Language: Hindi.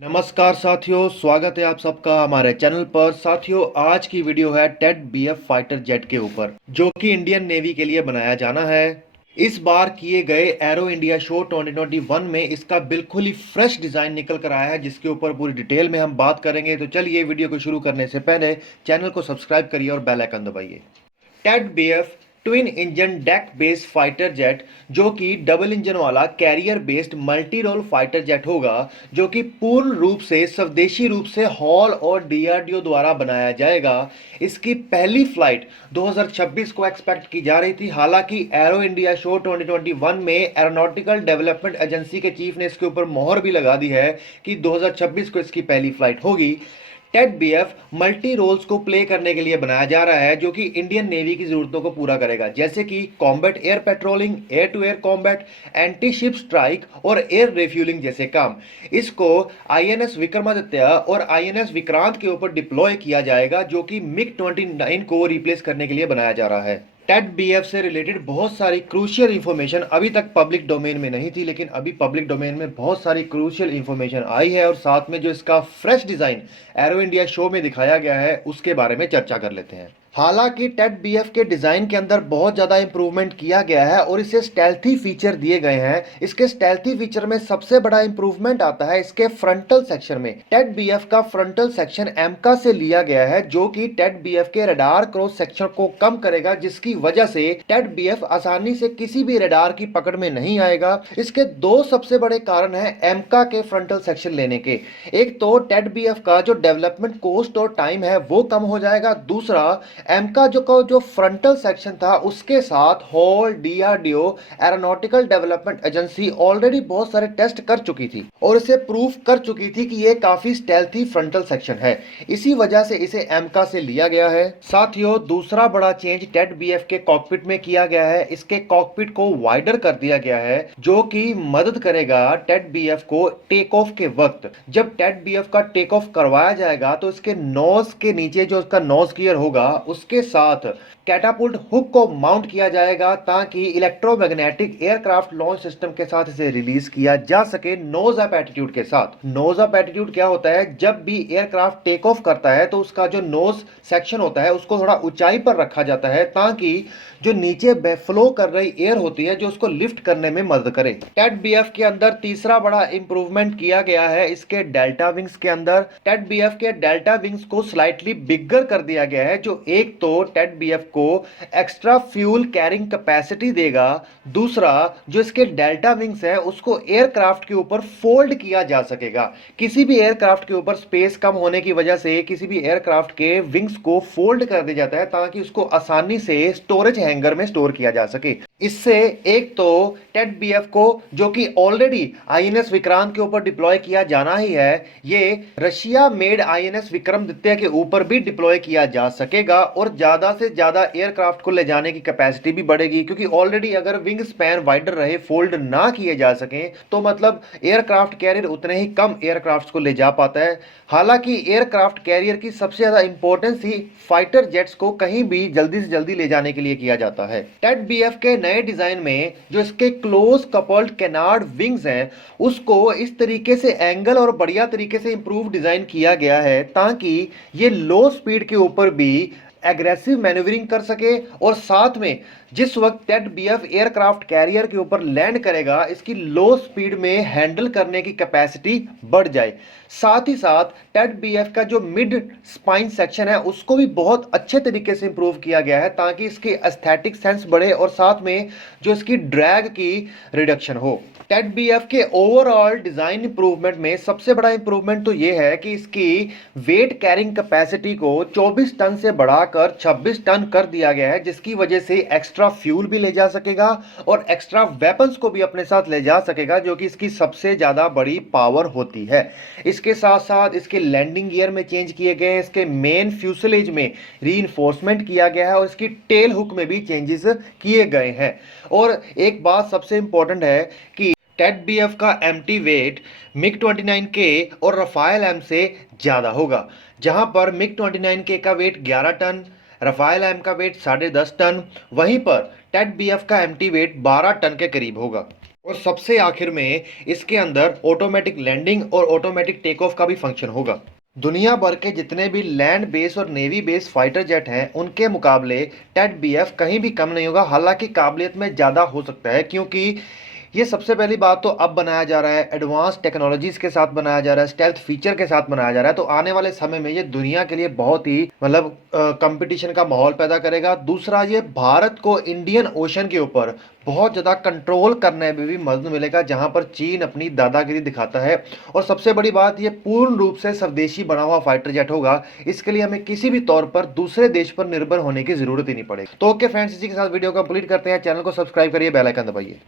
नमस्कार साथियों, स्वागत है आप सबका हमारे चैनल पर। साथियों, आज की वीडियो है टेड बीएफ फाइटर जेट के ऊपर, जो कि इंडियन नेवी के लिए बनाया जाना है। इस बार किए गए एरो इंडिया शो 2021 में इसका बिल्कुल ही फ्रेश डिजाइन निकल कर आया है, जिसके ऊपर पूरी डिटेल में हम बात करेंगे। तो चलिए, वीडियो को शुरू करने से पहले चैनल को सब्सक्राइब करिए और बेल आइकन दबाइए। TED BF twin engine deck based fighter jet, जो कि डबल इंजन वाला carrier based multi role fighter jet होगा, जो कि पूर्ण रूप से स्वदेशी रूप से हॉल और डीआरडीओ द्वारा बनाया जाएगा। इसकी पहली फ्लाइट 2026 को एक्सपेक्ट की जा रही थी। हालांकि एरो इंडिया शो 2021 में एरोनॉटिकल डेवलपमेंट एजेंसी के चीफ ने इसके ऊपर मोहर भी लगा दी है कि 2026 को इसकी पहली फ्लाइट होगी। टेड बीएफ मल्टी रोल्स को प्ले करने के लिए बनाया जा रहा है, जो कि इंडियन नेवी की जरूरतों को पूरा करेगा, जैसे कि combat air patrolling, air to air combat, anti ship strike और एयर रिफ्यूलिंग जैसे काम। इसको आईएनएस विक्रमादित्य और आईएनएस विक्रांत के ऊपर डिप्लॉय किया जाएगा, जो कि मिग 29 को रिप्लेस करने के लिए बनाया जा रहा है। टेड बीएफ से रिलेटेड बहुत सारी क्रूशियल इंफॉर्मेशन अभी तक पब्लिक डोमेन में नहीं थी, लेकिन अभी पब्लिक डोमेन में बहुत सारी क्रूशियल इंफॉर्मेशन आई है, और साथ में जो इसका fresh design arrow India show में दिखाया गया है उसके बारे में चर्चा कर लेते हैं। हालांकि टेड बीएफ के डिजाइन के अंदर बहुत ज्यादा इंप्रूवमेंट किया गया है और इसे स्टेल्थी फीचर दिए गए हैं। इसके स्टेल्थी फीचर में सबसे बड़ा इंप्रूवमेंट आता है इसके फ्रंटल सेक्शन में। टेड बीएफ का फ्रंटल सेक्शन एमका से लिया गया है, जो कि टेड बीएफ के रडार क्रॉस सेक्शन को कम करेगा, जिसकी वजह से टेड बीएफ आसानी से किसी भी रडार की पकड़ में नहीं आएगा। इसके दो सबसे बड़े कारण है एमका के फ्रंटल सेक्शन लेने के। एक तो टेड बीएफ का जो डेवलपमेंट कॉस्ट और टाइम है वो कम हो जाएगा। दूसरा, एमका जो फ्रंटल सेक्शन था उसके साथ hall, DRDO, aeronautical development agency already बहुत सारे टेस्ट कर चुकी थी और इसे प्रूफ कर चुकी थी कि ये काफी स्टेल्थी फ्रंटल सेक्शन है। इसी वजह से इसे एमका से लिया गया है। साथियों, दूसरा बड़ा चेंज टेड बीएफ के कॉकपिट में किया गया है। इसके कॉकपिट को वाइडर कर दिया गया है, जो कि मदद करेगा टेड बीएफ को टेक ऑफ के वक्त। जब टेड बीएफ का टेक ऑफ करवाया जाएगा तो इसके नोज के नीचे जो इसका नोज गियर होगा उसके साथ कैटापुल्ट हुक को माउंट किया जाएगा, ताकि इलेक्ट्रोमैग्नेटिक एयरक्राफ्ट लॉन्च सिस्टम के साथ इसे रिलीज किया जा सके नोज अप एटीट्यूड के साथ। नोज अप एटीट्यूड क्या होता है? जब भी एयरक्राफ्ट टेक ऑफ करता है तो उसका जो नोज सेक्शन होता है उसको थोड़ा ऊंचाई पर रखा जाता है, ताकि जो नीचे फ्लो कर रही एयर होती है जो उसको लिफ्ट करने में मदद करे। टेड बीएफ के अंदर तीसरा बड़ा इंप्रूवमेंट किया गया है इसके डेल्टा विंग्स के अंदर। टेड बीएफ के डेल्टा विंग्स को स्लाइटली बिगर कर दिया गया है, जो एक तो टेड बीएफ को एक्स्ट्रा फ्यूल कैरिंग कैपेसिटी देगा। दूसरा, जो इसके डेल्टा विंग्स है उसको एयरक्राफ्ट के ऊपर फोल्ड किया जा सकेगा। किसी भी एयरक्राफ्ट के ऊपर स्पेस कम होने की वजह से किसी भी एयरक्राफ्ट के विंग्स को फोल्ड कर दिया जाता है, ताकि उसको आसानी से स्टोरेज हैंगर में स्टोर किया जा सके। इससे एक तो टेड बीएफ को, जो कि ऑलरेडी आईएनएस विक्रांत के ऊपर डिप्लॉय किया जाना ही है, ये रशिया मेड आईएनएस विक्रमादित्य के ऊपर भी डिप्लॉय किया जा सकेगा और ज्यादा से ज्यादा एयरक्राफ्ट को ले जाने की कैपेसिटी भी बढ़ेगी, क्योंकि ऑलरेडी अगर विंग स्पैन वाइडर रहे, फोल्ड ना किए जा सके, तो मतलब एयरक्राफ्ट कैरियर उतने ही कम एयरक्राफ्ट को ले जा पाता है। हालांकि एयरक्राफ्ट कैरियर की सबसे ज्यादा इंपॉर्टेंस ही फाइटर जेट्स को कहीं भी जल्दी से जल्दी ले जाने के लिए किया जाता है। टेड बीएफ के नए डिजाइन में जो इसके क्लोज कपल्ड कैनार्ड विंग्स हैं उसको इस तरीके से एंगल और बढ़िया तरीके से इंप्रूव डिजाइन किया गया है, ताकि ये लो स्पीड के ऊपर भी एग्रेसिव मैन्यूवरिंग कर सके, और साथ में जिस वक्त टेड बीएफ एयरक्राफ्ट कैरियर के ऊपर लैंड करेगा इसकी लो स्पीड में हैंडल करने की कैपेसिटी बढ़ जाए। साथ ही साथ टेड बीएफ का जो मिड स्पाइन सेक्शन है उसको भी बहुत अच्छे तरीके से इंप्रूव किया गया है, ताकि इसकी एस्थेटिक सेंस बढ़े और साथ में जो इसकी ड्रैग की रिडक्शन हो। टेड बीएफ के ओवरऑल डिजाइन इंप्रूवमेंट में सबसे बड़ा इंप्रूवमेंट तो यह है कि इसकी वेट कैरिंग कैपेसिटी को 24 टन से बढ़ाकर 26 टन कर दिया गया है, जिसकी वजह से एक्स्ट्रा फ्यूल भी ले जा सकेगा और एक्स्ट्रा वेपन्स को भी अपने साथ ले जा सकेगा, जो कि इसकी सबसे ज्यादा बड़ी पावर होती है। इसके साथ साथ इसके लैंडिंग गियर में चेंज किए गए हैं, इसके मेन फ्यूसलेज में रीइंफोर्समेंट किया गया है और इसकी टेल हुक में भी चेंजेस किए गए हैं। और एक बात सबसे इंपॉर्टेंट है कि टेड बीएफ का एम्प्टी वेट मिग 29K और रफायल एम से ज़्यादा होगा, जहां पर मिग 29K का वेट 11 टन, रफायल एम का वेट 10.5 टन, वहीं पर टेड बीएफ का एम्प्टी वेट 12 टन के करीब होगा। और सबसे आखिर में इसके अंदर ऑटोमेटिक लैंडिंग और ऑटोमेटिक टेक ऑफ का भी फंक्शन होगा। दुनिया भर के जितने भी लैंड बेस और नेवी बेस फाइटर जेट हैं उनके मुकाबले टेड बीएफ कहीं भी कम नहीं होगा, हालांकि काबिलियत में ज़्यादा हो सकता है, क्योंकि ये सबसे पहली बात तो अब बनाया जा रहा है, एडवांस टेक्नोलॉजीज के साथ बनाया जा रहा है, स्टेल्थ फीचर के साथ बनाया जा रहा है। तो आने वाले समय में ये दुनिया के लिए बहुत ही मतलब कंपटीशन का माहौल पैदा करेगा। दूसरा, ये भारत को इंडियन ओशन के ऊपर बहुत ज़्यादा कंट्रोल करने में भी मदद मिलेगा, जहां पर चीन अपनी दादागिरी दिखाता है। और सबसे बड़ी बात, ये पूर्ण रूप से स्वदेशी बना हुआ फाइटर जेट होगा। इसके लिए हमें किसी भी तौर पर दूसरे देश पर निर्भर होने की जरूरत ही नहीं पड़ेगी। तो ओके फ्रेंड्स, इसी के साथ वीडियो कंप्लीट करते हैं। चैनल को सब्सक्राइब करिए, बेल आइकन दबाइए।